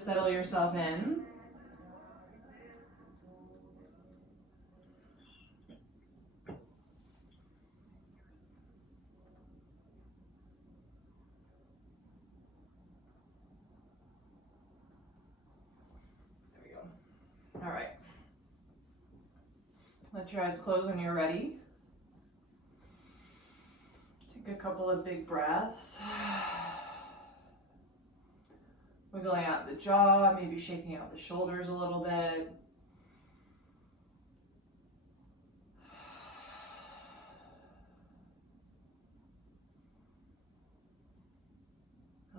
settle yourself in. There we go. All right. Let your eyes close when you're ready. Take a couple of big breaths. Wiggling out the jaw, maybe shaking out the shoulders a little bit.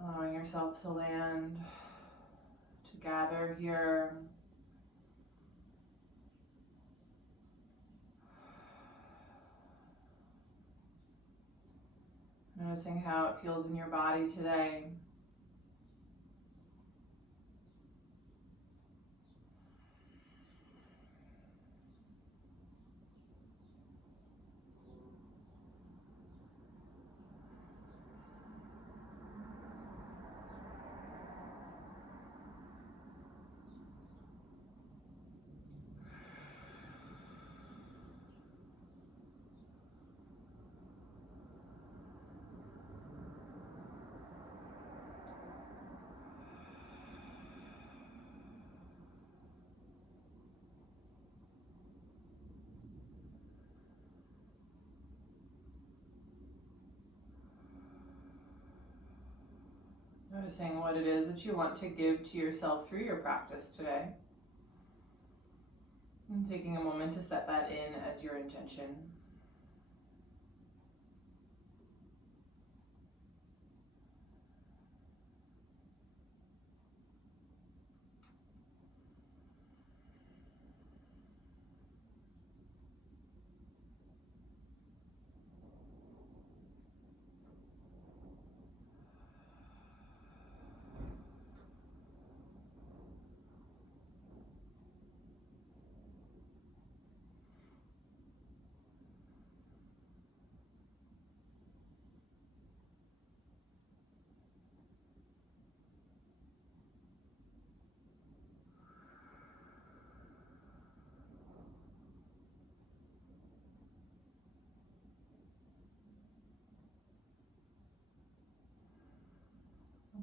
Allowing yourself to land, to gather here. Noticing how it feels in your body today. Noticing what it is that you want to give to yourself through your practice today. And taking a moment to set that in as your intention.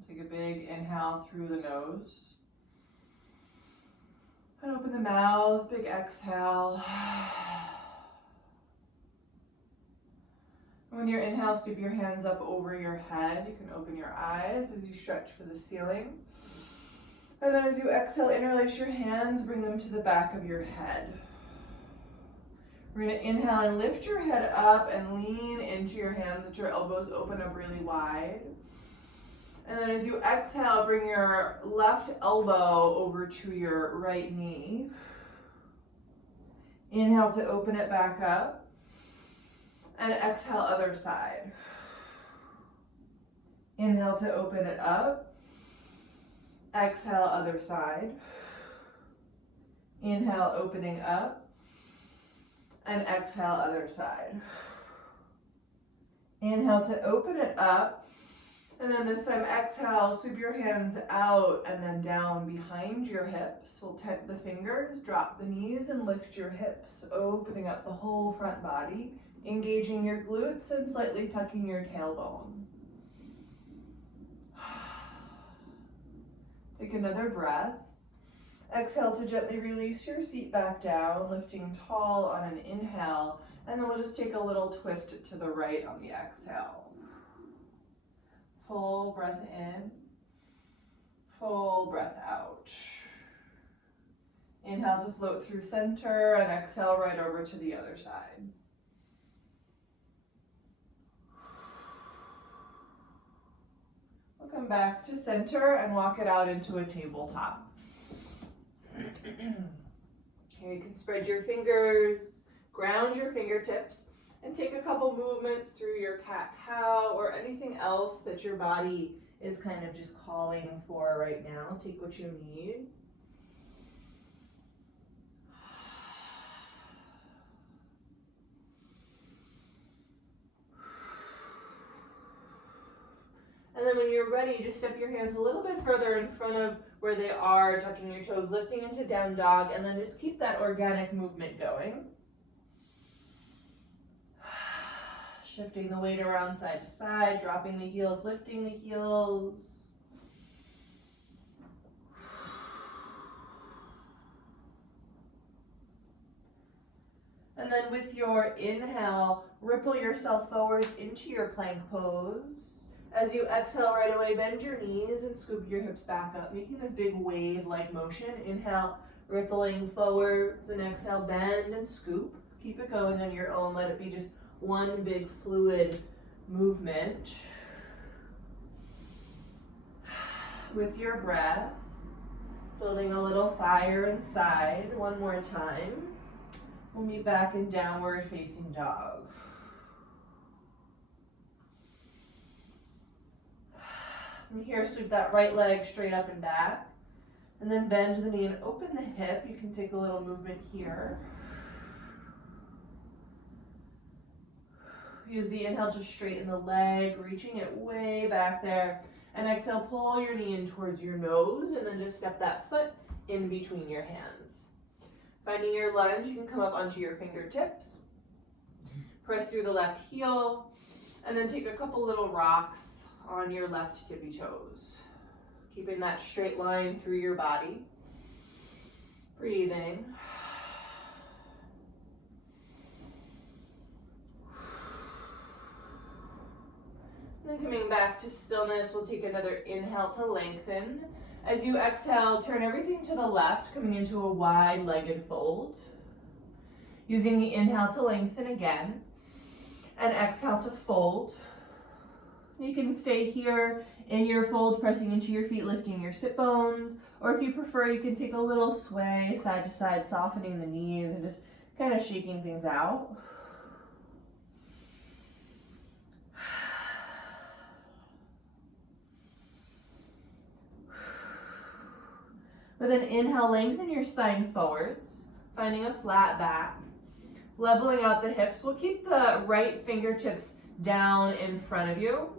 Take a big inhale through the nose. And open the mouth, big exhale. When you inhale, sweep your hands up over your head. You can open your eyes as you stretch for the ceiling. And then as you exhale, interlace your hands, bring them to the back of your head. We're going to inhale and lift your head up and lean into your hands. Let your elbows open up really wide. And then as you exhale, bring your left elbow over to your right knee. Inhale to open it back up. And exhale, other side. Inhale to open it up. Exhale, other side. Inhale, opening up. And exhale, other side. Inhale to open it up. And then this time, exhale, sweep your hands out and then down behind your hips. We'll tent the fingers, drop the knees, and lift your hips, opening up the whole front body, engaging your glutes and slightly tucking your tailbone. Take another breath. Exhale to gently release your seat back down, lifting tall on an inhale, and then we'll just take a little twist to the right on the exhale. Full breath in, full breath out. Inhale to float through center and exhale right over to the other side. We'll come back to center and walk it out into a tabletop. Here you can spread your fingers, ground your fingertips, and take a couple movements through your cat-cow or anything else that your body is kind of just calling for right now. Take what you need. And then when you're ready, just step your hands a little bit further in front of where they are, tucking your toes, lifting into down dog, and then just keep that organic movement going. Shifting the weight around side to side, dropping the heels, lifting the heels. And then with your inhale, ripple yourself forwards into your plank pose. As you exhale right away, bend your knees and scoop your hips back up, making this big wave-like motion. Inhale, rippling forwards, and exhale, bend and scoop. Keep it going on your own. Let it be just one big fluid movement. With your breath, building a little fire inside. One more time. We'll meet back in downward facing dog. From here, sweep that right leg straight up and back. And then bend the knee and open the hip. You can take a little movement here. Use the inhale to straighten the leg, reaching it way back there. And exhale, pull your knee in towards your nose, and then just step that foot in between your hands. Finding your lunge, you can come up onto your fingertips. Press through the left heel, and then take a couple little rocks on your left tippy toes. Keeping that straight line through your body. Breathing. And then coming back to stillness, we'll take another inhale to lengthen. As you exhale, turn everything to the left, coming into a wide-legged fold. Using the inhale to lengthen again, and exhale to fold. You can stay here in your fold, pressing into your feet, lifting your sit bones, or if you prefer, you can take a little sway side to side, softening the knees and just kind of shaking things out. With an inhale, lengthen your spine forwards, finding a flat back. Leveling out the hips, we'll keep the right fingertips down in front of you.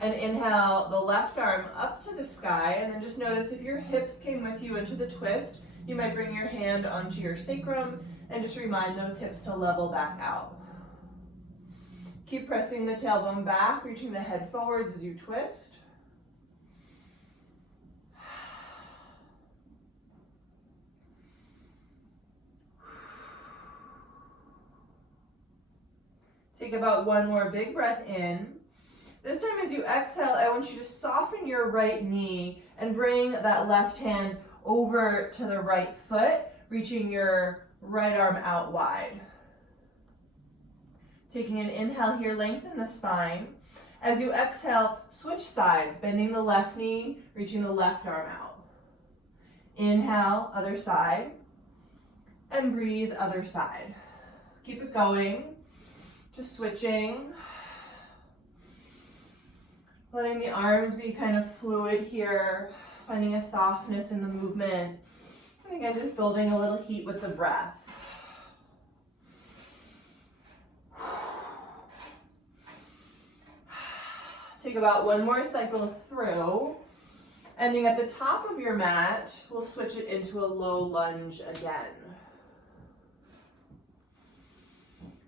And inhale the left arm up to the sky, and then just notice if your hips came with you into the twist, you might bring your hand onto your sacrum and just remind those hips to level back out. Keep pressing the tailbone back, reaching the head forwards as you twist. Take about one more big breath in. This time as you exhale, I want you to soften your right knee and bring that left hand over to the right foot, reaching your right arm out wide. Taking an inhale here, lengthen the spine. As you exhale, switch sides, bending the left knee, reaching the left arm out. Inhale, other side, and breathe, other side. Keep it going. Just switching, letting the arms be kind of fluid here, finding a softness in the movement, and again, just building a little heat with the breath. Take about one more cycle through, ending at the top of your mat. We'll switch it into a low lunge again.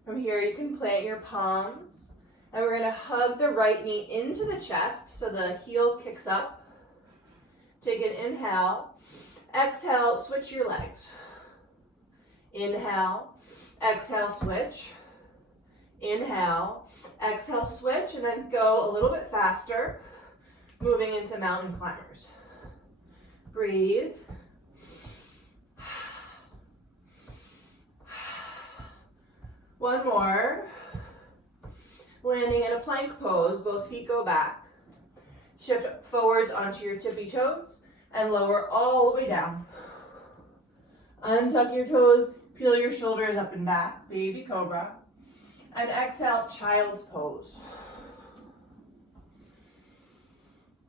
From here, you can plant your palms, and we're going to hug the right knee into the chest so the heel kicks up. Take an inhale. Exhale, switch your legs. Inhale. Exhale, switch. Inhale. Exhale, switch, and then go a little bit faster, moving into mountain climbers. Breathe. One more. Landing in a plank pose, both feet go back. Shift forwards onto your tippy toes and lower all the way down. Untuck your toes, peel your shoulders up and back, baby cobra. And exhale, child's pose.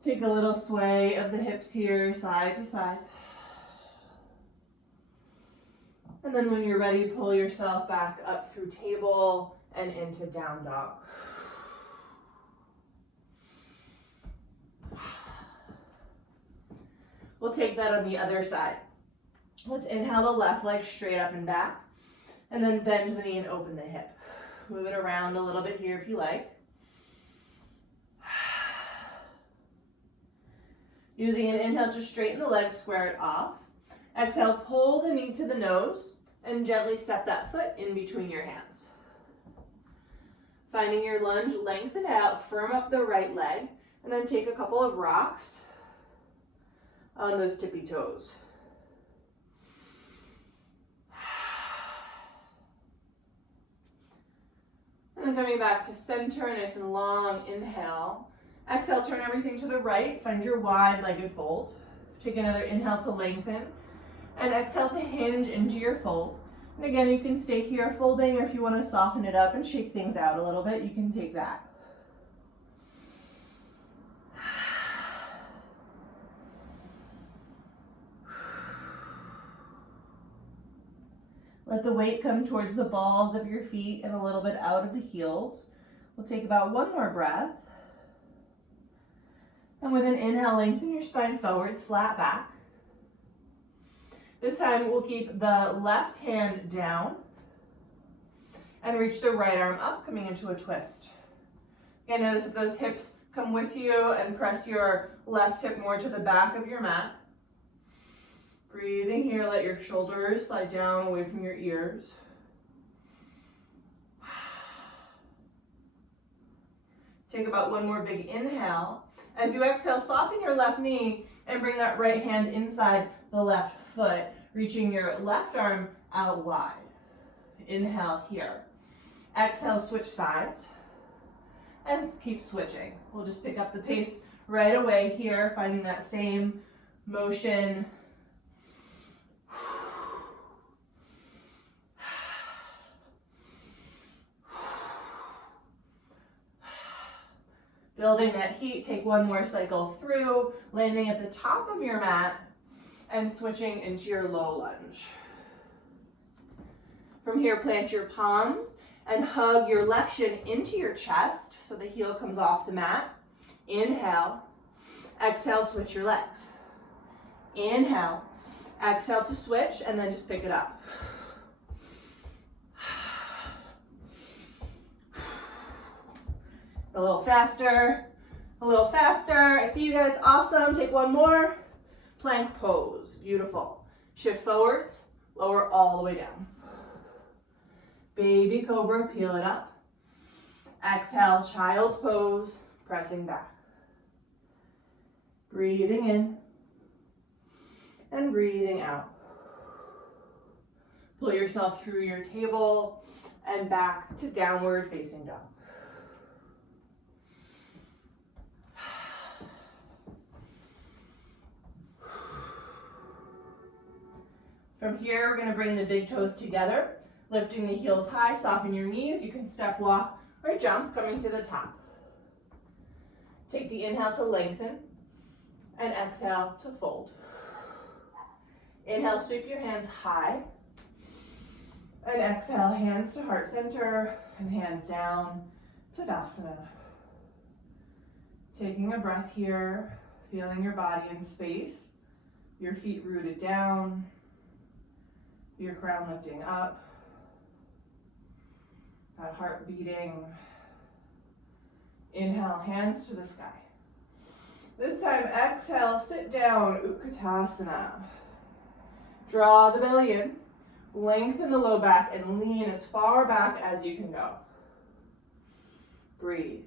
Take a little sway of the hips here, side to side. And then when you're ready, pull yourself back up through table and into down dog. We'll take that on the other side. Let's inhale the left leg straight up and back, and then bend the knee and open the hip. Move it around a little bit here if you like. Using an inhale to straighten the leg, square it off. Exhale, pull the knee to the nose and gently step that foot in between your hands. Finding your lunge, lengthen out, firm up the right leg, and then take a couple of rocks on those tippy toes. And then coming back to center, nice and long, inhale. Exhale, turn everything to the right, find your wide-legged fold. Take another inhale to lengthen, and exhale to hinge into your fold. And again, you can stay here folding, or if you want to soften it up and shake things out a little bit, you can take that. Let the weight come towards the balls of your feet and a little bit out of the heels. We'll take about one more breath. And with an inhale, lengthen your spine forwards, flat back. This time we'll keep the left hand down and reach the right arm up, coming into a twist. Again, notice that those hips come with you and press your left hip more to the back of your mat. Breathing here, let your shoulders slide down away from your ears. Take about one more big inhale. As you exhale, soften your left knee and bring that right hand inside the left foot, reaching your left arm out wide. Inhale here. Exhale, switch sides. And keep switching. We'll just pick up the pace right away here, finding that same motion. Building that heat, take one more cycle through, landing at the top of your mat and switching into your low lunge. From here, plant your palms and hug your left shin into your chest so the heel comes off the mat. Inhale, exhale, switch your legs. Inhale, exhale to switch, and then just pick it up. A little faster, a little faster. I see you guys, awesome. Take one more. Plank pose, beautiful. Shift forwards, lower all the way down. Baby cobra, peel it up. Exhale, child's pose, pressing back. Breathing in and breathing out. Pull yourself through your table and back to downward facing dog. From here, we're going to bring the big toes together, lifting the heels high, soften your knees. You can step, walk, or jump, coming to the top. Take the inhale to lengthen, and exhale to fold. Inhale, sweep your hands high, and exhale, hands to heart center, and hands down to Tadasana. Taking a breath here, feeling your body in space, your feet rooted down, your crown lifting up, that heart beating. Inhale, hands to the sky. This time, exhale, sit down, Utkatasana. Draw the belly in, lengthen the low back, and lean as far back as you can go. Breathe.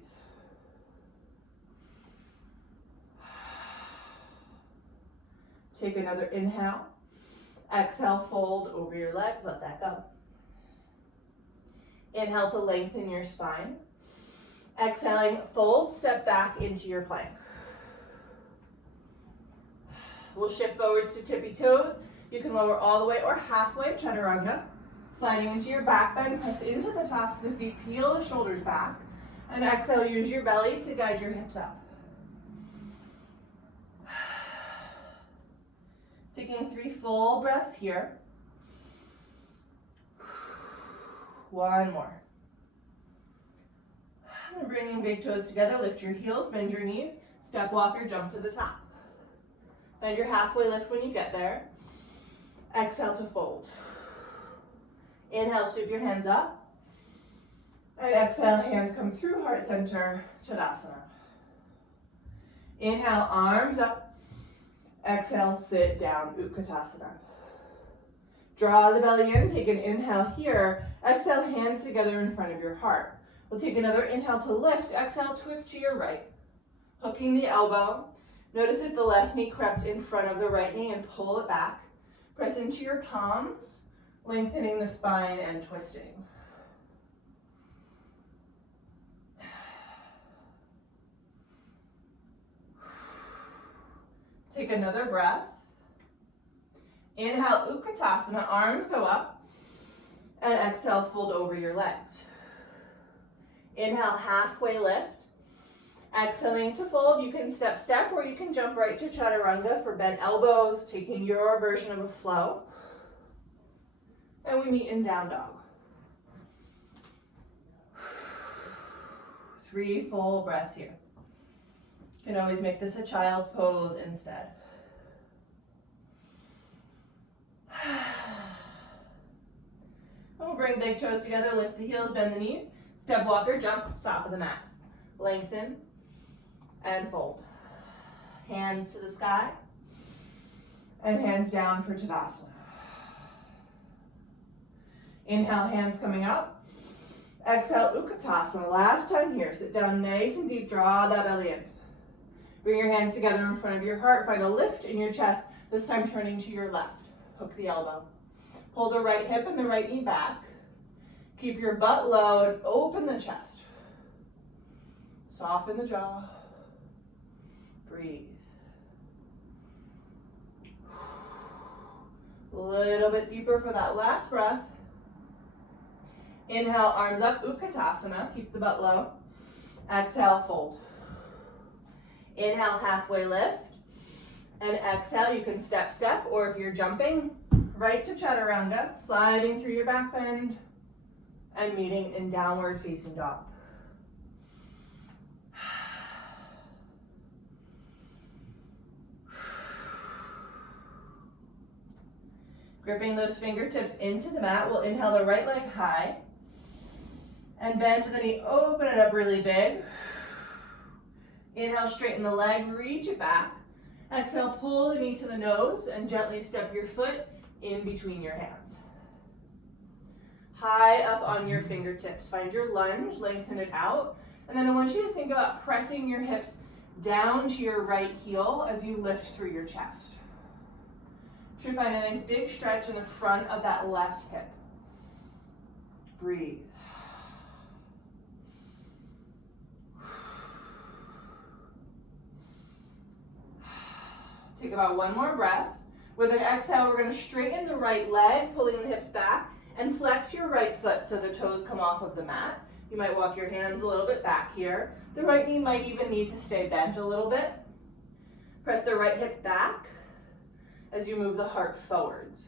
Take another inhale. Exhale, fold over your legs, let that go. Inhale to lengthen your spine. Exhaling, fold, step back into your plank. We'll shift forwards to tippy toes. You can lower all the way or halfway, chaturanga. Sliding into your back bend, press into the tops of the feet, peel the shoulders back. And exhale, use your belly to guide your hips up. Taking 3 full breaths here. One more. And then bringing big toes together, lift your heels, bend your knees, step, walk, or jump to the top. Find your halfway lift when you get there. Exhale to fold. Inhale, sweep your hands up. And exhale, hands come through heart center, Tadasana. Inhale, arms up. Exhale, sit down, Utkatasana. Draw the belly in, take an inhale here. Exhale, hands together in front of your heart. We'll take another inhale to lift. Exhale, twist to your right. Hooking the elbow. Notice if the left knee crept in front of the right knee and pull it back. Press into your palms, lengthening the spine and twisting. Take another breath. Inhale, Utkatasana, arms go up. And exhale, fold over your legs. Inhale, halfway lift. Exhaling to fold, you can step, or you can jump right to Chaturanga for bent elbows, taking your version of a flow. And we meet in down dog. 3 full breaths here. You can always make this a child's pose instead. We'll bring big toes together, lift the heels, bend the knees. Step walker, jump, top of the mat. Lengthen and fold. Hands to the sky and hands down for Tadasana. Inhale, hands coming up. Exhale, Utkatasana. Last time here. Sit down nice and deep. Draw that belly in. Bring your hands together in front of your heart. Find a lift in your chest. This time turning to your left. Hook the elbow. Pull the right hip and the right knee back. Keep your butt low and open the chest. Soften the jaw. Breathe. A little bit deeper for that last breath. Inhale, arms up, Utkatasana. Keep the butt low. Exhale, fold. Inhale, halfway lift. And exhale, you can step, or if you're jumping, right to Chaturanga, sliding through your back bend and meeting in downward facing dog. Gripping those fingertips into the mat, we'll inhale the right leg high and bend the knee, open it up really big. Inhale, straighten the leg, reach it back. Exhale, pull the knee to the nose and gently step your foot in between your hands. High up on your fingertips. Find your lunge, lengthen it out. And then I want you to think about pressing your hips down to your right heel as you lift through your chest. You should find a nice big stretch in the front of that left hip. Breathe. Take about 1 more breath. With an exhale, we're going to straighten the right leg, pulling the hips back, and flex your right foot so the toes come off of the mat. You might walk your hands a little bit back here. The right knee might even need to stay bent a little bit. Press the right hip back as you move the heart forwards.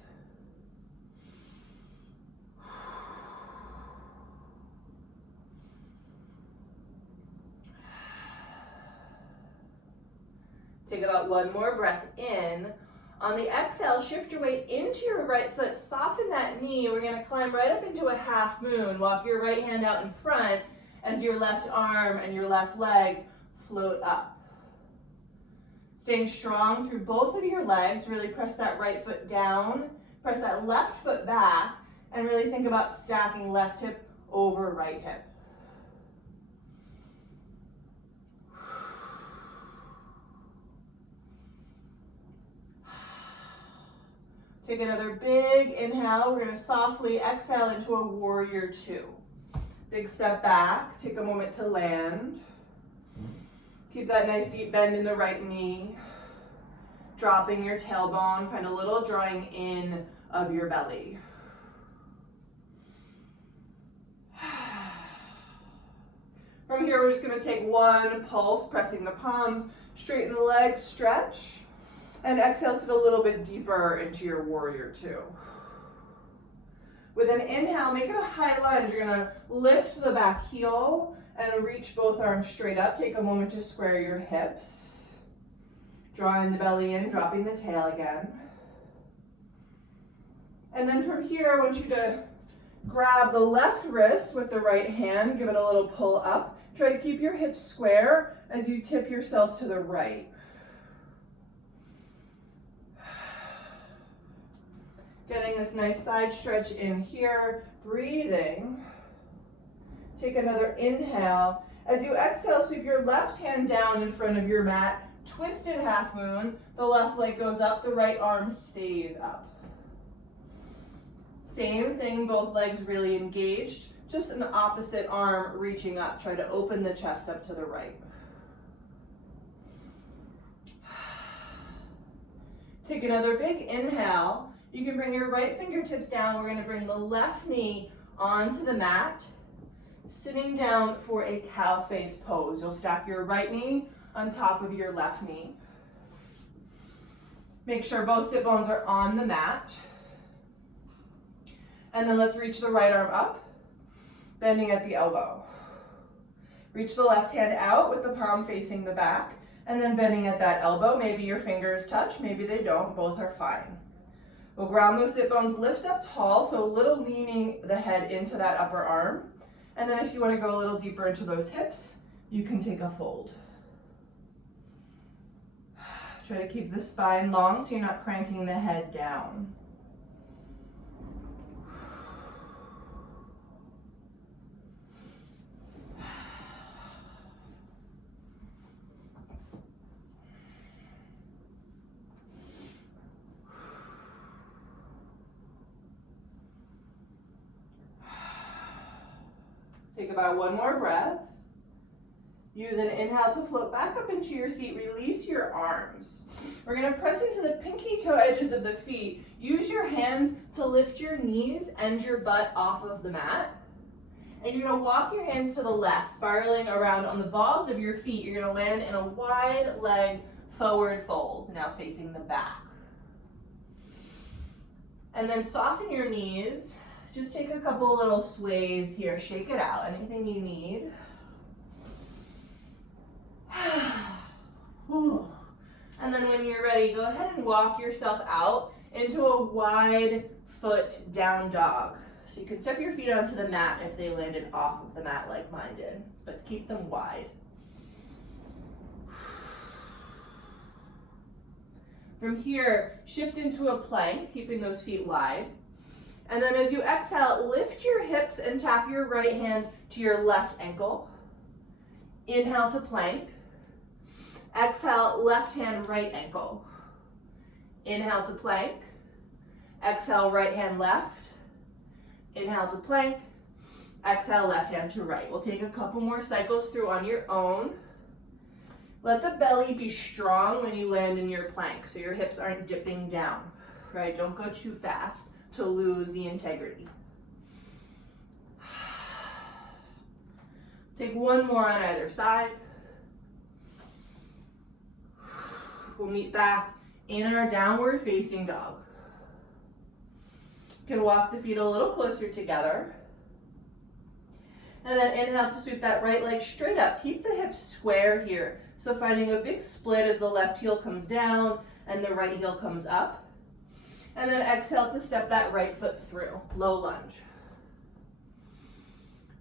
Take about 1 more breath in. On the exhale, shift your weight into your right foot, soften that knee. We're going to climb right up into a half moon. Walk your right hand out in front as your left arm and your left leg float up. Staying strong through both of your legs, really press that right foot down, press that left foot back, and really think about stacking left hip over right hip. Take another big inhale. We're going to softly exhale into a warrior 2. Big step back. Take a moment to land. Keep that nice deep bend in the right knee. Dropping your tailbone. Find a little drawing in of your belly. From here, we're just going to take 1 pulse, pressing the palms, straighten the legs, stretch. And exhale, sit a little bit deeper into your warrior 2. With an inhale, make it a high lunge. You're going to lift the back heel and reach both arms straight up. Take a moment to square your hips. Drawing the belly in, dropping the tail again. And then from here, I want you to grab the left wrist with the right hand, give it a little pull up. Try to keep your hips square as you tip yourself to the right. Getting this nice side stretch in here, breathing. Take another inhale. As you exhale, sweep your left hand down in front of your mat, twisted half moon. The left leg goes up, the right arm stays up. Same thing, both legs really engaged, just an opposite arm reaching up. Try to open the chest up to the right. Take another big inhale. You can bring your right fingertips down. We're going to bring the left knee onto the mat, sitting down for a cow face pose. You'll stack your right knee on top of your left knee. Make sure both sit bones are on the mat. And then let's reach the right arm up, bending at the elbow. Reach the left hand out with the palm facing the back, and then bending at that elbow. Maybe your fingers touch, maybe they don't, both are fine. We'll ground those sit bones, lift up tall, so a little leaning the head into that upper arm. And then if you want to go a little deeper into those hips, you can take a fold. Try to keep the spine long so you're not cranking the head down. Take about one more breath. Use an inhale to float back up into your seat. Release your arms. We're going to press into the pinky toe edges of the feet. Use your hands to lift your knees and your butt off of the mat. And you're going to walk your hands to the left, spiraling around on the balls of your feet. You're going to land in a wide leg forward fold, now facing the back. And then soften your knees. Just take a couple little sways here. Shake it out. Anything you need. And then when you're ready, go ahead and walk yourself out into a wide foot down dog. So you can step your feet onto the mat if they landed off of the mat like mine did, but keep them wide. From here, shift into a plank, keeping those feet wide. And then as you exhale, lift your hips and tap your right hand to your left ankle. Inhale to plank. Exhale, left hand, right ankle. Inhale to plank. Exhale, right hand, left. Inhale to plank. Exhale, left hand to right. We'll take a couple more cycles through on your own. Let the belly be strong when you land in your plank, so your hips aren't dipping down, right? Don't go too fast to lose the integrity. Take one more on either side. We'll meet back in our downward facing dog. You can walk the feet a little closer together. And then inhale to sweep that right leg straight up. Keep the hips square here. So finding a big split as the left heel comes down and the right heel comes up. And then exhale to step that right foot through, low lunge.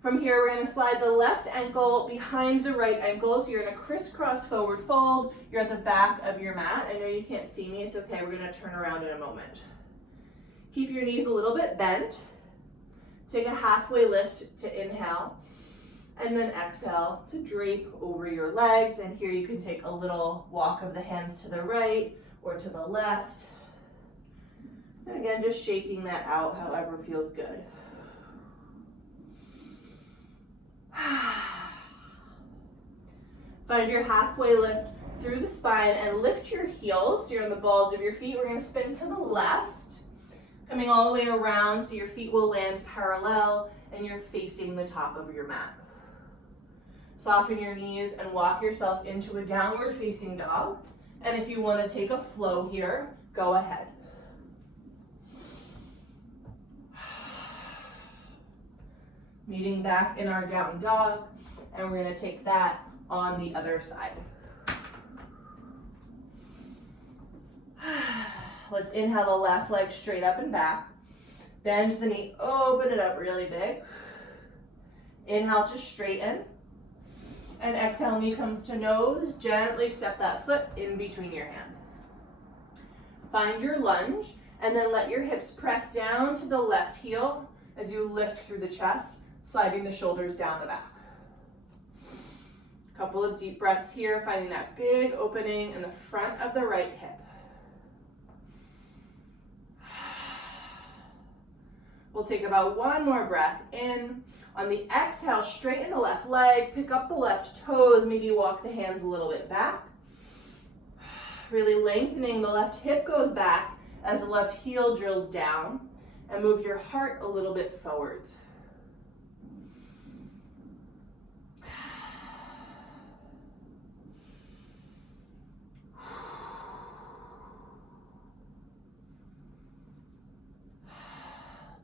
From here, we're going to slide the left ankle behind the right ankle. So you're in a crisscross forward fold. You're at the back of your mat. I know you can't see me. It's okay. We're going to turn around in a moment. Keep your knees a little bit bent. Take a halfway lift to inhale. And then exhale to drape over your legs. And here you can take a little walk of the hands to the right or to the left. And again, just shaking that out however feels good. Find your halfway lift through the spine and lift your heels. So you're on the balls of your feet. We're going to spin to the left, coming all the way around so your feet will land parallel and you're facing the top of your mat. Soften your knees and walk yourself into a downward facing dog. And if you want to take a flow here, go ahead. Meeting back in our down dog, and we're going to take that on the other side. Let's inhale the left leg straight up and back. Bend the knee, open it up really big. Inhale to straighten. And exhale, knee comes to nose. Gently step that foot in between your hand. Find your lunge, and then let your hips press down to the left heel as you lift through the chest, sliding the shoulders down the back. Couple of deep breaths here, finding that big opening in the front of the right hip. We'll take about one more breath in. On the exhale, straighten the left leg, pick up the left toes, maybe walk the hands a little bit back. Really lengthening, the left hip goes back as the left heel drills down, and move your heart a little bit forward.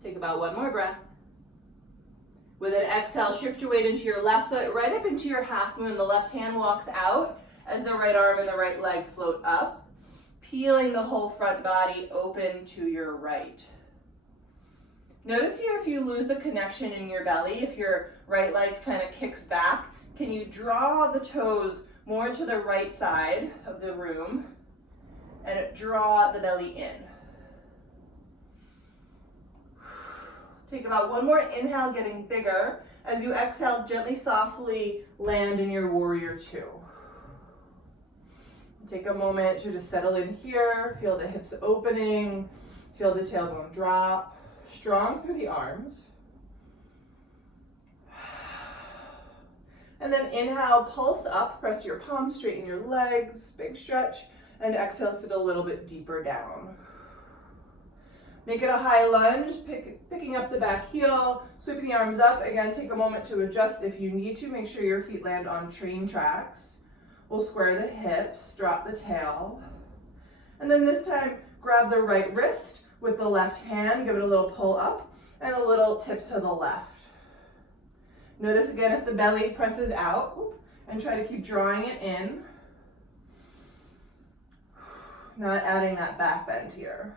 Take about one more breath. With an exhale, shift your weight into your left foot, right up into your half moon. The left hand walks out as the right arm and the right leg float up, peeling the whole front body open to your right. Notice here if you lose the connection in your belly, if your right leg kind of kicks back, can you draw the toes more to the right side of the room and draw the belly in? Take about one more inhale, getting bigger. As you exhale, gently, softly land in your warrior two. Take a moment to just settle in here. Feel the hips opening. Feel the tailbone drop. Strong through the arms. And then inhale, pulse up. Press your palms, straighten your legs. Big stretch. And exhale, sit a little bit deeper down. Make it a high lunge, picking up the back heel, sweeping the arms up. Again, take a moment to adjust if you need to. Make sure your feet land on train tracks. We'll square the hips, drop the tail. And then this time, grab the right wrist with the left hand, give it a little pull up, and a little tip to the left. Notice again if the belly presses out, and try to keep drawing it in. Not adding that back bend here.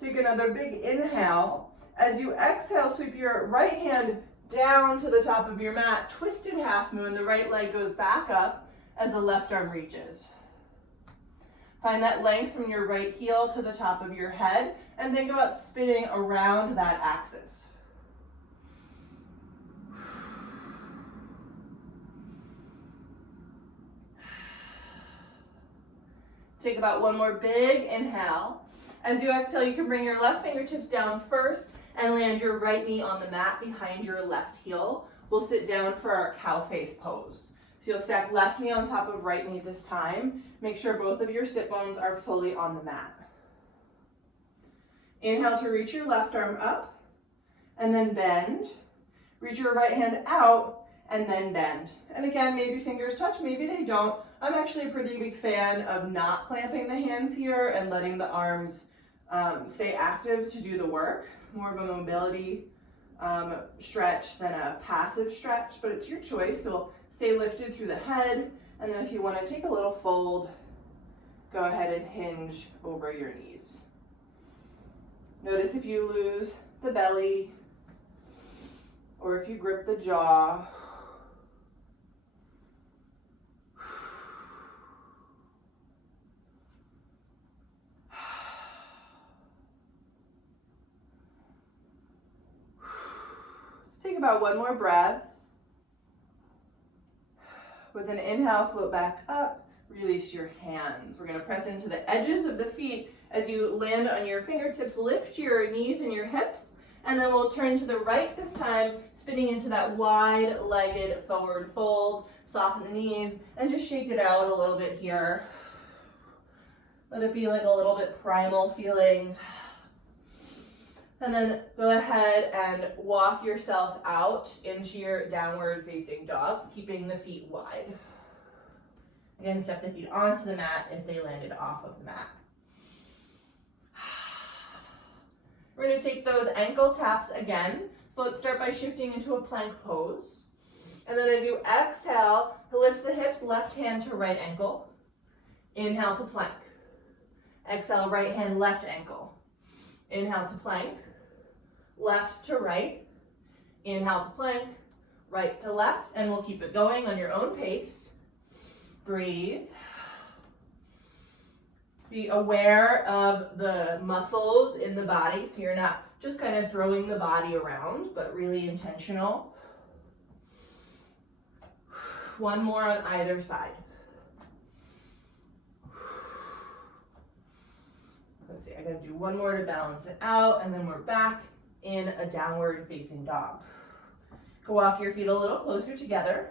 Take another big inhale. As you exhale, sweep your right hand down to the top of your mat, twisted half moon. The right leg goes back up as the left arm reaches. Find that length from your right heel to the top of your head, and think about spinning around that axis. Take about one more big inhale. As you exhale, you can bring your left fingertips down first and land your right knee on the mat behind your left heel. We'll sit down for our cow face pose. So you'll stack left knee on top of right knee this time. Make sure both of your sit bones are fully on the mat. Inhale to reach your left arm up and then bend. Reach your right hand out and then bend. And again, maybe fingers touch, maybe they don't. I'm actually a pretty big fan of not clamping the hands here and letting the arms stay active to do the work. More of a mobility stretch than a passive stretch, but it's your choice. So stay lifted through the head, and then if you want to take a little fold, go ahead and hinge over your knees. Notice if you lose the belly or if you grip the jaw. Take about one more breath. With an inhale, float back up, release your hands. We're going to press into the edges of the feet as you land on your fingertips, lift your knees and your hips, and then we'll turn to the right this time, spinning into that wide-legged forward fold. Soften the knees and just shake it out a little bit here. Let it be like a little bit primal feeling. And then go ahead and walk yourself out into your downward facing dog, keeping the feet wide. Again, step the feet onto the mat if they landed off of the mat. We're going to take those ankle taps again. So let's start by shifting into a plank pose. And then as you exhale, lift the hips, left hand to right ankle. Inhale to plank. Exhale, right hand, left ankle. Inhale to plank, left to right. Inhale to plank, right to left, and we'll keep it going on your own pace. Breathe. Be aware of the muscles in the body, so you're not just kind of throwing the body around, but really intentional. One more on either side. Let's see, I gotta do one more to balance it out, and then we're back in a downward facing dog. Go walk your feet a little closer together.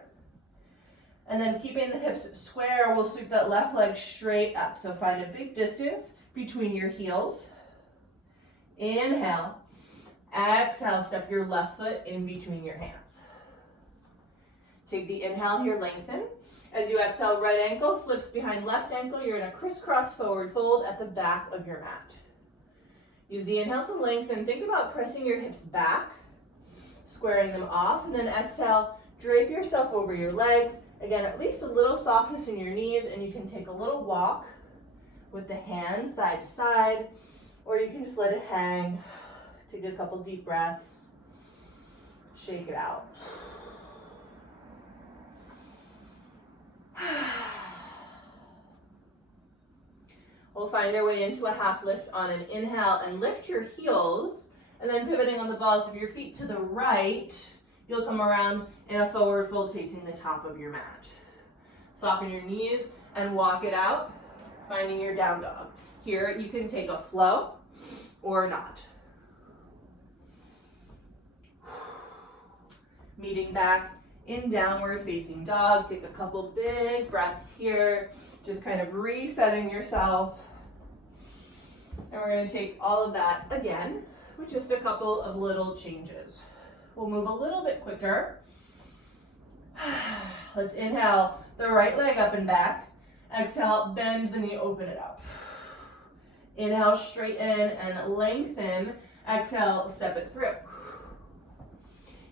And then keeping the hips square, we'll sweep that left leg straight up. So find a big distance between your heels. Inhale. Exhale, step your left foot in between your hands. Take the inhale here, lengthen. As you exhale, right ankle slips behind left ankle. You're in a crisscross forward fold at the back of your mat. Use the inhale to lengthen. Think about pressing your hips back, squaring them off, and then exhale, drape yourself over your legs. Again, at least a little softness in your knees, and you can take a little walk with the hands side to side, or you can just let it hang. Take a couple deep breaths. Shake it out. We'll find our way into a half lift on an inhale and lift your heels, and then pivoting on the balls of your feet to the right, you'll come around in a forward fold facing the top of your mat. Soften your knees and walk it out, finding your down dog. Here you can take a flow or not. Meeting back in downward facing dog. Take a couple big breaths here, just kind of resetting yourself. And we're going to take all of that again with just a couple of little changes. We'll move a little bit quicker. Let's inhale the right leg up and back. Exhale, bend the knee, open it up. Inhale, straighten and lengthen. Exhale, step it through.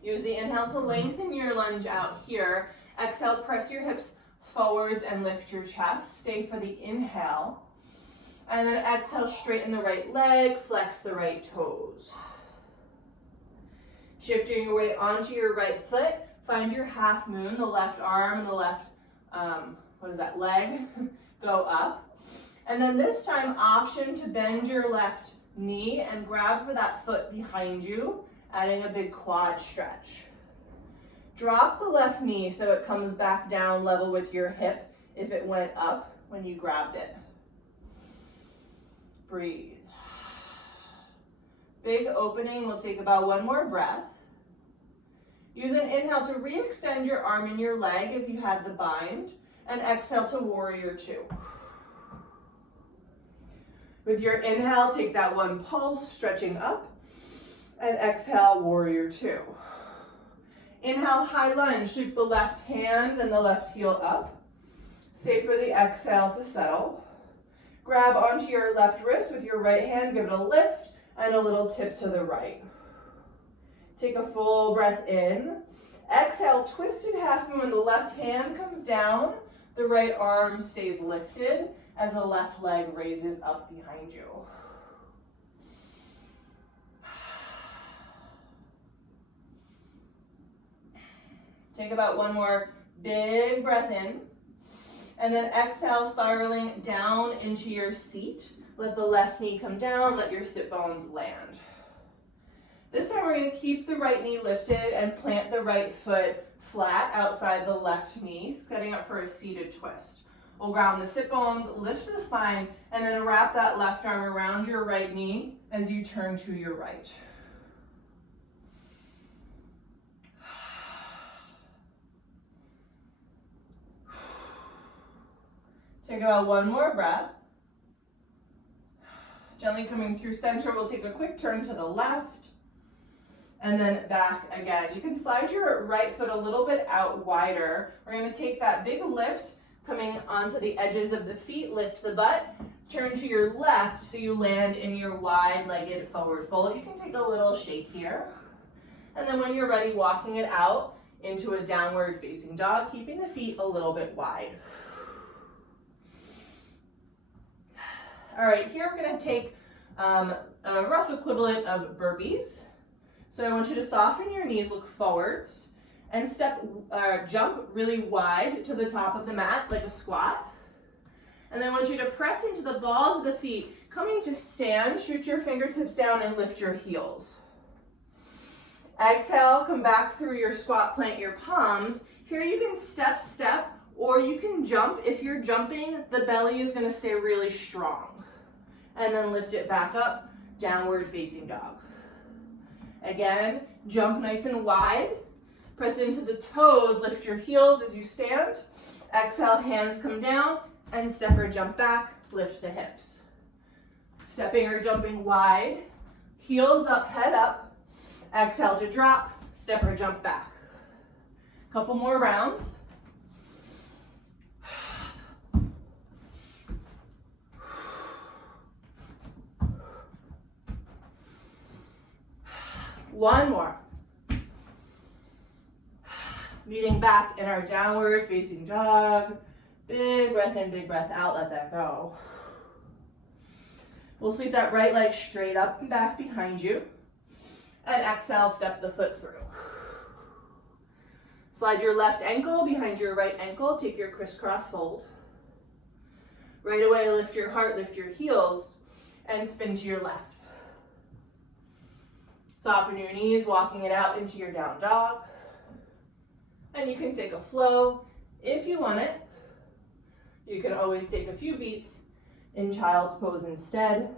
Use the inhale to lengthen your lunge out here. Exhale, press your hips forwards and lift your chest. Stay for the inhale. And then exhale, straighten the right leg, flex the right toes. Shifting your weight onto your right foot, find your half moon, the left arm and the left, leg, go up. And then this time, option to bend your left knee and grab for that foot behind you, adding a big quad stretch. Drop the left knee so it comes back down level with your hip if it went up when you grabbed it. Breathe. Big opening, we'll take about one more breath. Use an inhale to re-extend your arm and your leg if you had the bind, and exhale to warrior two. With your inhale, take that one pulse, stretching up, and exhale, warrior two. Inhale, high lunge, sweep the left hand and the left heel up. Stay for the exhale to settle. Grab onto your left wrist with your right hand, give it a lift, and a little tip to the right. Take a full breath in. Exhale, twisted half moon, the left hand comes down, the right arm stays lifted as the left leg raises up behind you. Take about one more big breath in, and then exhale, spiraling down into your seat. Let the left knee come down, let your sit bones land. This time we're going to keep the right knee lifted and plant the right foot flat outside the left knee, setting up for a seated twist. We'll ground the sit bones, lift the spine, and then wrap that left arm around your right knee as you turn to your right. Take about one more breath. Gently coming through center, we'll take a quick turn to the left and then back again. You can slide your right foot a little bit out wider. We're going to take that big lift coming onto the edges of the feet, lift the butt, turn to your left so you land in your wide-legged forward fold. You can take a little shake here. And then when you're ready, walking it out into a downward facing dog, keeping the feet a little bit wide. All right, here we're gonna take a rough equivalent of burpees. So I want you to soften your knees, look forwards, and jump really wide to the top of the mat like a squat. And then I want you to press into the balls of the feet. Coming to stand, shoot your fingertips down and lift your heels. Exhale, come back through your squat, plant your palms. Here you can step, or you can jump. If you're jumping, the belly is gonna stay really strong. And then lift it back up, downward facing dog. Again, jump nice and wide. Press into the toes, lift your heels as you stand. Exhale, hands come down, and step or jump back, lift the hips. Stepping or jumping wide, heels up, head up. Exhale to drop, step or jump back. Couple more rounds. One more. Meeting back in our downward facing dog. Big breath in, big breath out, let that go. We'll sweep that right leg straight up and back behind you. And exhale, step the foot through. Slide your left ankle behind your right ankle, take your crisscross fold. Right away, lift your heart, lift your heels, and spin to your left. Soften your knees, walking it out into your down dog. And you can take a flow if you want it. You can always take a few beats in child's pose instead.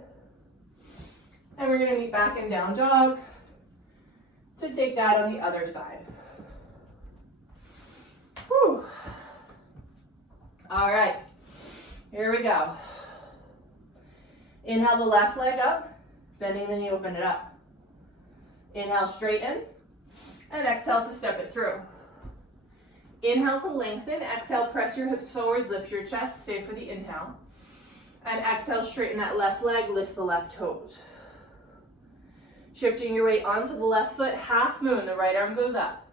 And we're gonna meet back in down dog to take that on the other side. Whew. All right, here we go. Inhale the left leg up, bending the knee, open it up. Inhale, straighten, and exhale to step it through. Inhale to lengthen, exhale, press your hips forwards, lift your chest, stay for the inhale. And exhale, straighten that left leg, lift the left toes. Shifting your weight onto the left foot, half moon, the right arm goes up.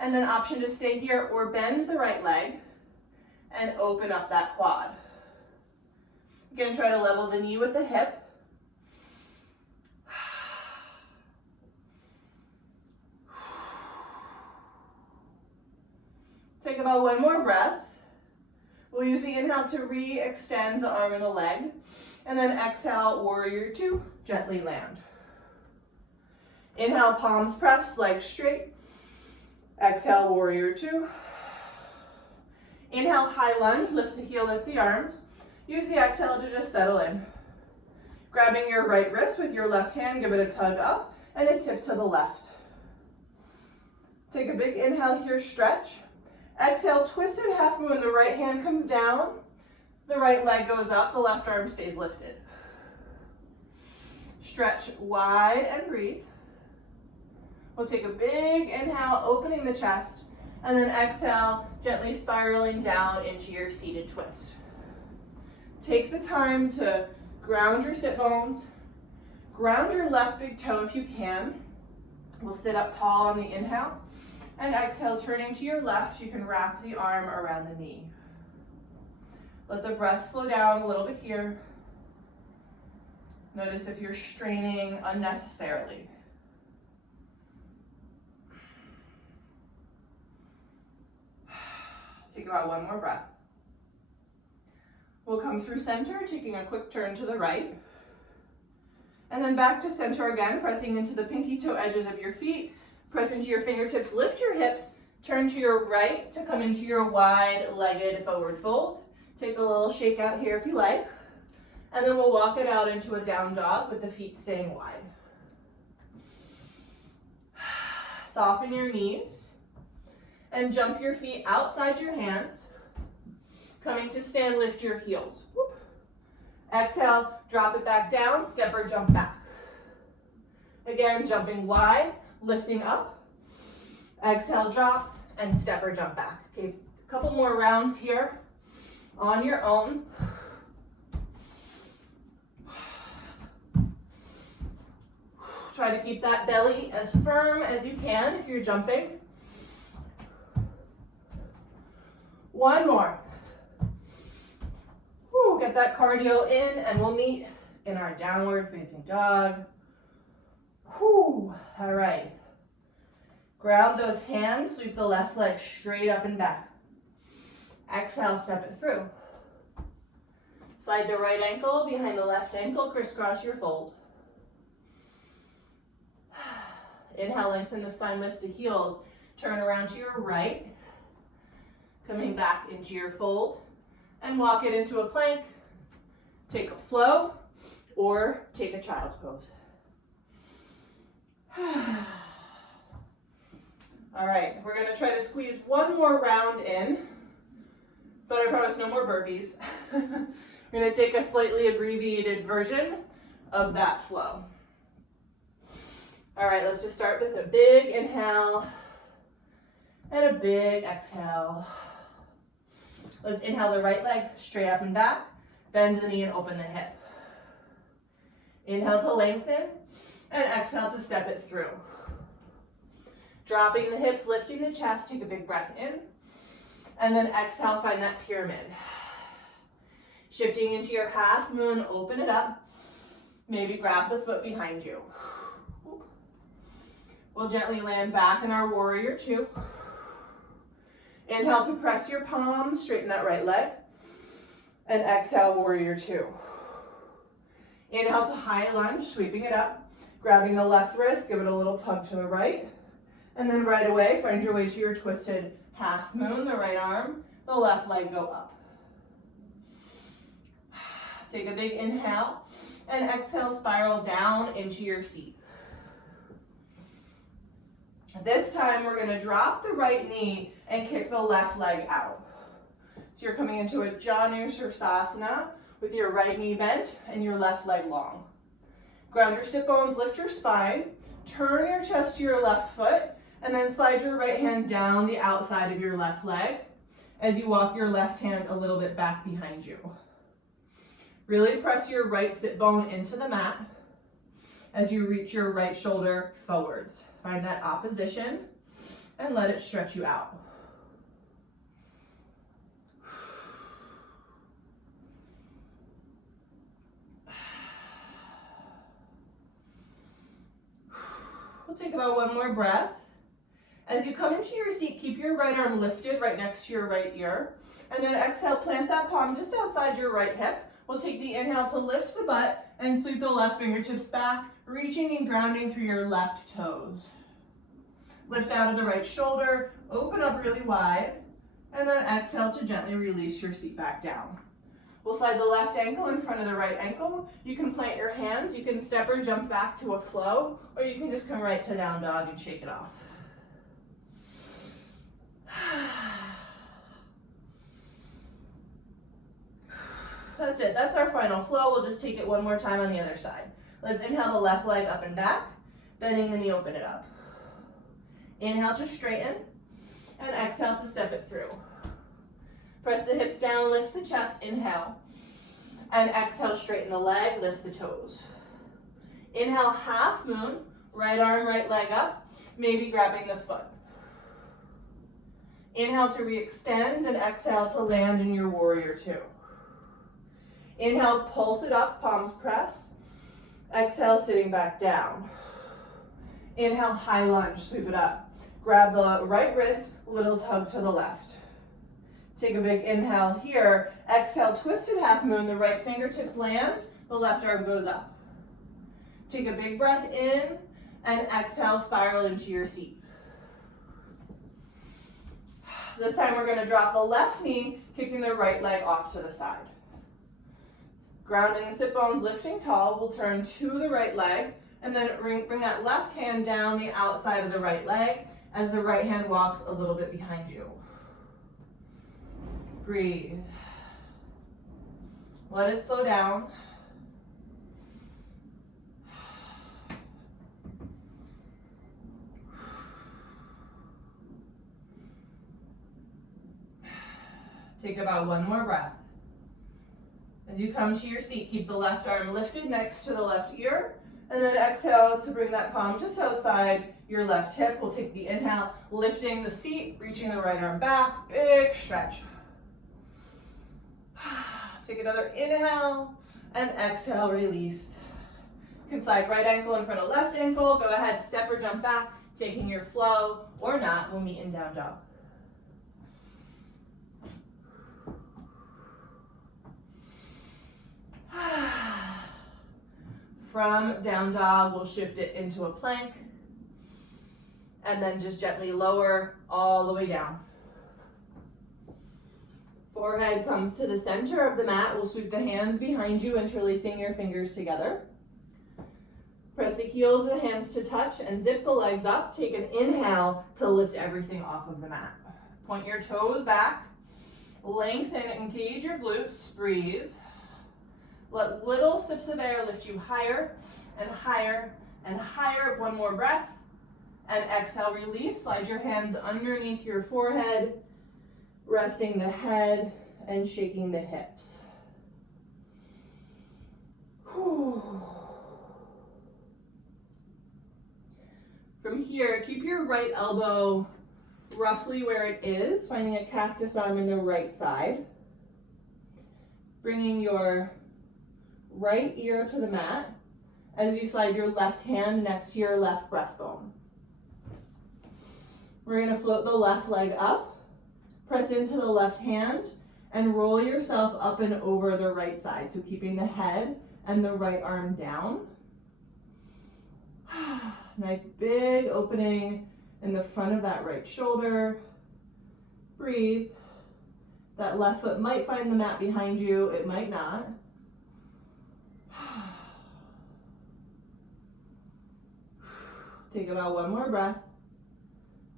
And then option to stay here or bend the right leg and open up that quad. Again, try to level the knee with the hip. Take about one more breath. We'll use the inhale to re-extend the arm and the leg. And then exhale, warrior two, gently land. Inhale, palms pressed, legs straight. Exhale, warrior two. Inhale, high lunge, lift the heel, lift the arms. Use the exhale to just settle in. Grabbing your right wrist with your left hand, give it a tug up and a tip to the left. Take a big inhale here, stretch. Exhale, twisted half moon, the right hand comes down, the right leg goes up, the left arm stays lifted. Stretch wide and breathe. We'll take a big inhale, opening the chest, and then exhale, gently spiraling down into your seated twist. Take the time to ground your sit bones, ground your left big toe if you can. We'll sit up tall on the inhale, and exhale, turning to your left, you can wrap the arm around the knee. Let the breath slow down a little bit here. Notice if you're straining unnecessarily. Take about one more breath. We'll come through center, taking a quick turn to the right. And then back to center again, pressing into the pinky toe edges of your feet. Press into your fingertips, lift your hips, turn to your right to come into your wide-legged forward fold. Take a little shake out here if you like. And then we'll walk it out into a down dog with the feet staying wide. Soften your knees and jump your feet outside your hands. Coming to stand, lift your heels. Whoop. Exhale, drop it back down, step or jump back. Again, jumping wide, lifting up. Exhale, drop, and step or jump back. Okay, a couple more rounds here on your own. Try to keep that belly as firm as you can if you're jumping. One more. Get that cardio in, and we'll meet in our downward facing dog. Whew. All right. Ground those hands, sweep the left leg straight up and back. Exhale, step it through. Slide the right ankle behind the left ankle, crisscross your fold. Inhale, lengthen the spine, lift the heels. Turn around to your right, coming back into your fold, and walk it into a plank. Take a flow, or take a child's pose. All right, we're gonna try to squeeze one more round in, but I promise no more burpees. We're gonna take a slightly abbreviated version of that flow. All right, let's just start with a big inhale and a big exhale. Let's inhale the right leg straight up and back, bend the knee and open the hip. Inhale to lengthen, and exhale to step it through. Dropping the hips, lifting the chest, take a big breath in, and then exhale, find that pyramid. Shifting into your half moon, open it up, maybe grab the foot behind you. We'll gently land back in our warrior two. Inhale to press your palms, straighten that right leg, and exhale, warrior two. Inhale to high lunge, sweeping it up, grabbing the left wrist, give it a little tug to the right, and then right away, find your way to your twisted half moon, the right arm, the left leg go up. Take a big inhale, and exhale, spiral down into your seat. This time, we're gonna drop the right knee and kick the left leg out. So you're coming into a Janu Sirsasana with your right knee bent and your left leg long. Ground your sit bones, lift your spine, turn your chest to your left foot, and then slide your right hand down the outside of your left leg as you walk your left hand a little bit back behind you. Really press your right sit bone into the mat as you reach your right shoulder forwards. Find that opposition and let it stretch you out. We'll take about one more breath. As you come into your seat, keep your right arm lifted right next to your right ear. And then exhale, plant that palm just outside your right hip. We'll take the inhale to lift the butt and sweep the left fingertips back, reaching and grounding through your left toes. Lift out of the right shoulder, open up really wide, and then exhale to gently release your seat back down. We'll slide the left ankle in front of the right ankle. You can plant your hands, you can step or jump back to a flow, or you can just come right to down dog and shake it off. That's it, that's our final flow. We'll just take it one more time on the other side. Let's inhale the left leg up and back, bending the knee, open it up. Inhale to straighten, and exhale to step it through. Press the hips down, lift the chest, inhale. And exhale, straighten the leg, lift the toes. Inhale, half moon, right arm, right leg up, maybe grabbing the foot. Inhale to re-extend, and exhale to land in your warrior two. Inhale, pulse it up, palms press. Exhale, sitting back down. Inhale, high lunge, sweep it up. Grab the right wrist, little tug to the left. Take a big inhale here. Exhale, twisted half moon, the right fingertips land, the left arm goes up. Take a big breath in, and exhale, spiral into your seat. This time we're gonna drop the left knee, kicking the right leg off to the side. Grounding the sit bones, lifting tall, we'll turn to the right leg, and then bring that left hand down the outside of the right leg as the right hand walks a little bit behind you. Breathe. Let it slow down. Take about one more breath. As you come to your seat, keep the left arm lifted next to the left ear, and then exhale to bring that palm just outside your left hip. We'll take the inhale, lifting the seat, reaching the right arm back, big stretch. Take another inhale and exhale, release. You can slide right ankle in front of left ankle. Go ahead, step or jump back, taking your flow or not. We'll meet in down dog. From down dog, we'll shift it into a plank and then just gently lower all the way down. Forehead comes to the center of the mat. We'll sweep the hands behind you, interlacing your fingers together. Press the heels of the hands to touch and zip the legs up. Take an inhale to lift everything off of the mat. Point your toes back. Lengthen and engage your glutes. Breathe. Let little sips of air lift you higher and higher and higher. One more breath. And exhale, release. Slide your hands underneath your forehead, resting the head and shaking the hips. Whew. From here, keep your right elbow roughly where it is, finding a cactus arm in the right side. Bringing your right ear to the mat as you slide your left hand next to your left breastbone. We're going to float the left leg up, press into the left hand, and roll yourself up and over the right side. So keeping the head and the right arm down. Nice big opening in the front of that right shoulder. Breathe. That left foot might find the mat behind you, it might not. Take about one more breath,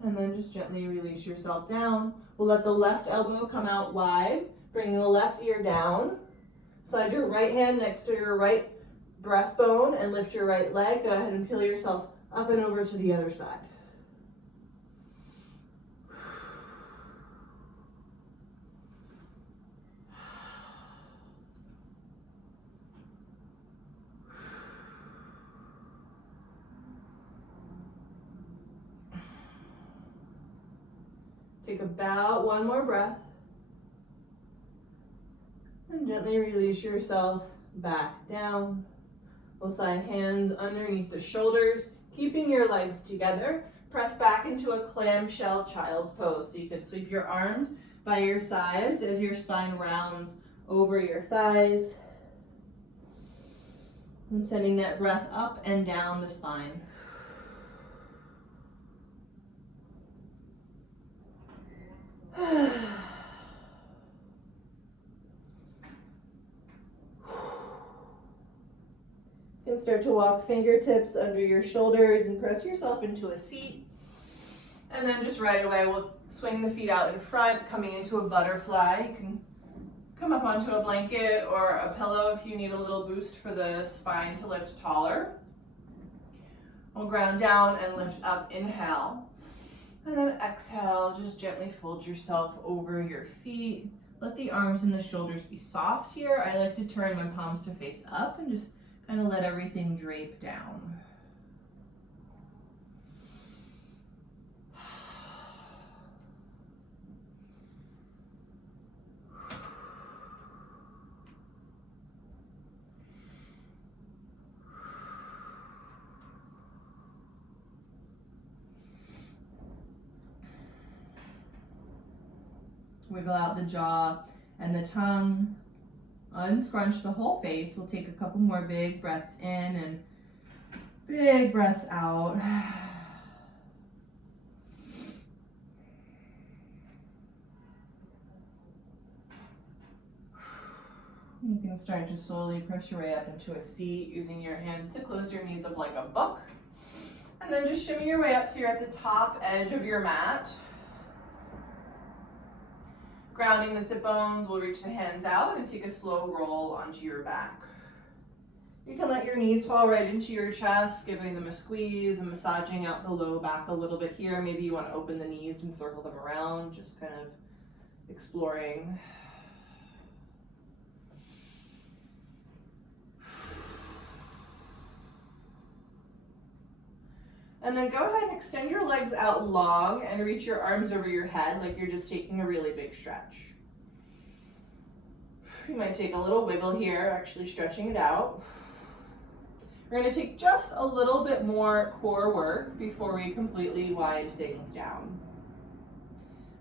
and then just gently release yourself down. We'll let the left elbow come out wide, bring the left ear down. Slide your right hand next to your right breastbone and lift your right leg. Go ahead and peel yourself up and over to the other side. Take about one more breath. And gently release yourself back down. We'll slide hands underneath the shoulders, keeping your legs together. Press back into a clamshell child's pose. So you can sweep your arms by your sides as your spine rounds over your thighs. And sending that breath up and down the spine. You can start to walk fingertips under your shoulders and press yourself into a seat. And then just right away, we'll swing the feet out in front, coming into a butterfly. You can come up onto a blanket or a pillow if you need a little boost for the spine to lift taller. We'll ground down and lift up, inhale. And then exhale, just gently fold yourself over your feet. Let the arms and the shoulders be soft here. I like to turn my palms to face up and just kind of let everything drape down. Wiggle out the jaw and the tongue. Unscrunch the whole face. We'll take a couple more big breaths in and big breaths out. You can start to slowly press your way up into a seat using your hands to close your knees up like a book. And then just shimmy your way up so you're at the top edge of your mat. Grounding the sit bones, we'll reach the hands out and take a slow roll onto your back. You can let your knees fall right into your chest, giving them a squeeze and massaging out the low back a little bit here. Maybe you want to open the knees and circle them around, just kind of exploring. And then go ahead and extend your legs out long and reach your arms over your head like you're just taking a really big stretch. You might take a little wiggle here, actually stretching it out. We're going to take just a little bit more core work before we completely wind things down.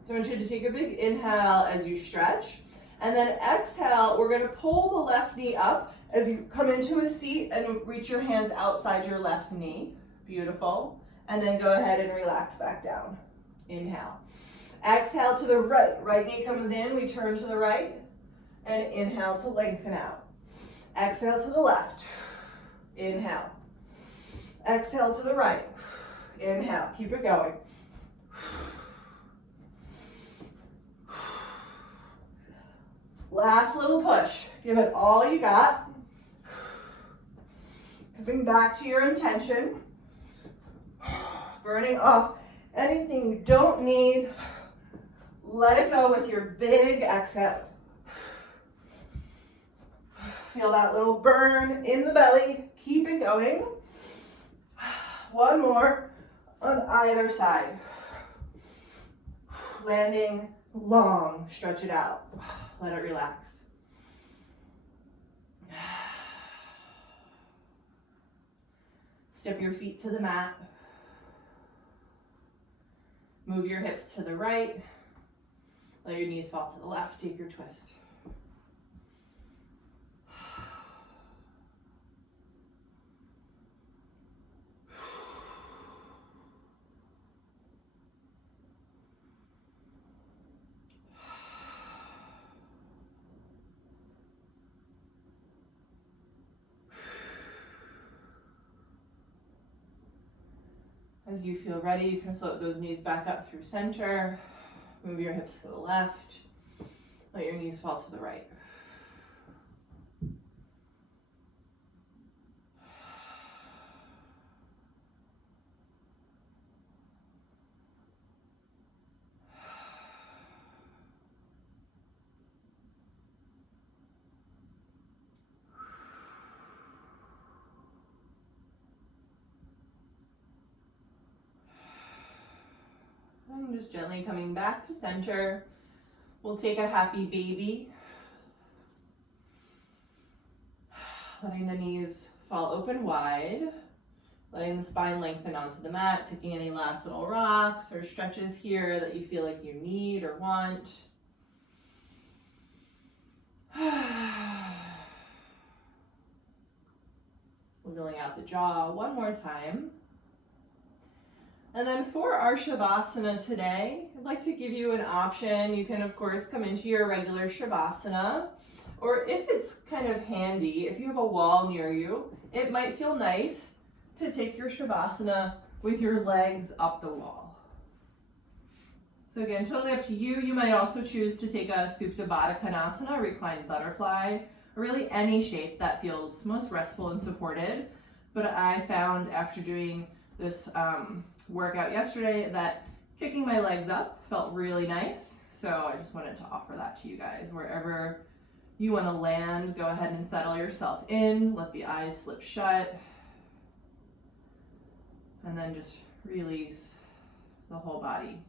So I want you to take a big inhale as you stretch, and then exhale, we're going to pull the left knee up as you come into a seat and reach your hands outside your left knee. Beautiful. And then go ahead and relax back down. Inhale. Exhale to the right. Right knee comes in, we turn to the right, and inhale to lengthen out. Exhale to the left. Inhale. Exhale to the right. Inhale. Keep it going. Last little push. Give it all you got. Coming back to your intention. Burning off anything you don't need. Let it go with your big exhales. Feel that little burn in the belly. Keep it going. One more on either side. Landing long. Stretch it out. Let it relax. Step your feet to the mat. Move your hips to the right. Let your knees fall to the left. Take your twist. As you feel ready, you can float those knees back up through center. Move your hips to the left. Let your knees fall to the right. And just gently coming back to center. We'll take a happy baby. Letting the knees fall open wide. Letting the spine lengthen onto the mat. Taking any last little rocks or stretches here that you feel like you need or want. Wiggling out the jaw one more time. And then for our Shavasana today, I'd like to give you an option. You can, of course, come into your regular Shavasana, or if it's kind of handy, if you have a wall near you, it might feel nice to take your Shavasana with your legs up the wall. So again, totally up to you. You might also choose to take a Supta Baddha Konasana, reclined butterfly, or really any shape that feels most restful and supported. But I found after doing this workout yesterday that kicking my legs up felt really nice. So I just wanted to offer that to you guys. Wherever you want to land, go ahead and settle yourself in. Let the eyes slip shut. And then just release the whole body.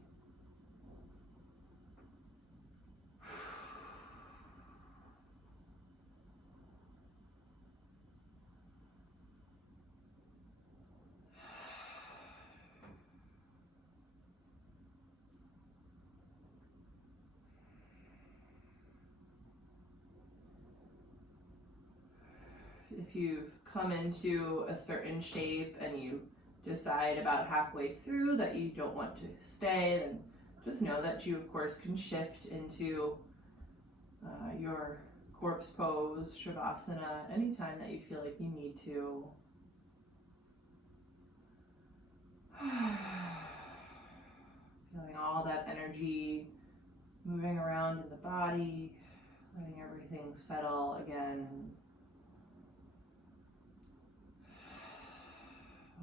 If you've come into a certain shape and you decide about halfway through that you don't want to stay, then just know that you, of course, can shift into your corpse pose, Shavasana, anytime that you feel like you need to. Feeling all that energy moving around in the body, letting everything settle again.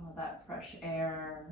All that fresh air.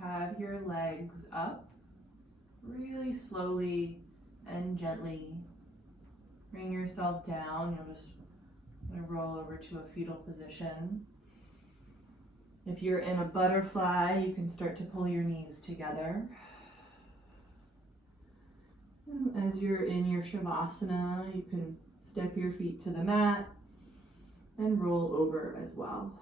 have your legs up, really slowly and gently bring yourself down. You'll just roll over to a fetal position. If you're in a butterfly, you can start to pull your knees together. As you're in your Shavasana, you can step your feet to the mat and roll over as well.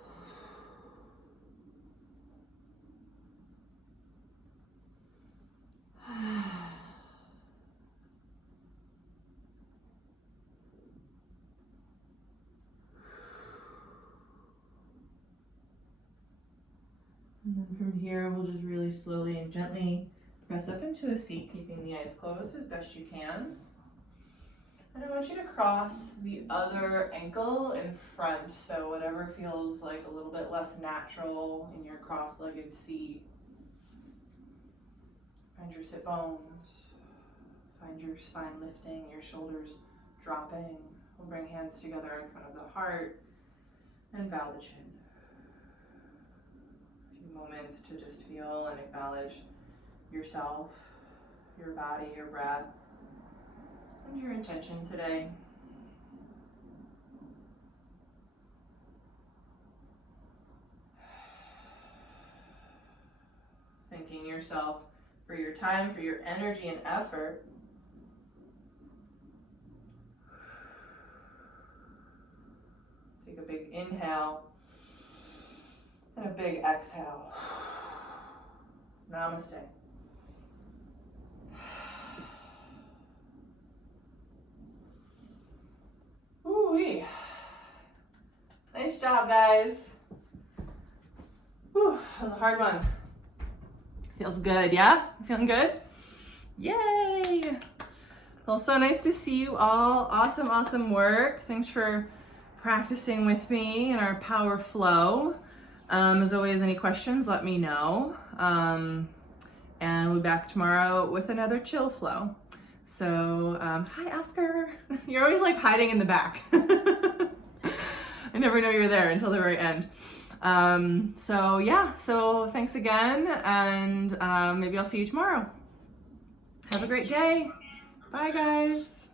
And then from here, we'll just really slowly and gently press up into a seat, keeping the eyes closed as best you can. And I want you to cross the other ankle in front, so whatever feels like a little bit less natural in your cross-legged seat. Find your sit bones, find your spine lifting, your shoulders dropping. We'll bring hands together in front of the heart and bow the chin. A few moments to just feel and acknowledge yourself, your body, your breath, and your intention today. Thanking yourself for your time, for your energy and effort. Take a big inhale and a big exhale. Namaste. Ooh-wee. Nice job, guys. Whew, that was a hard one. Feels good, yeah? Feeling good? Yay! Well, so nice to see you all. Awesome, awesome work. Thanks for practicing with me in our power flow. As always, any questions, let me know. And we'll be back tomorrow with another chill flow. So, hi, Oscar. You're always like hiding in the back. I never know you're there until the very end. So thanks again, and maybe I'll see you tomorrow. Have a great day. Bye, guys.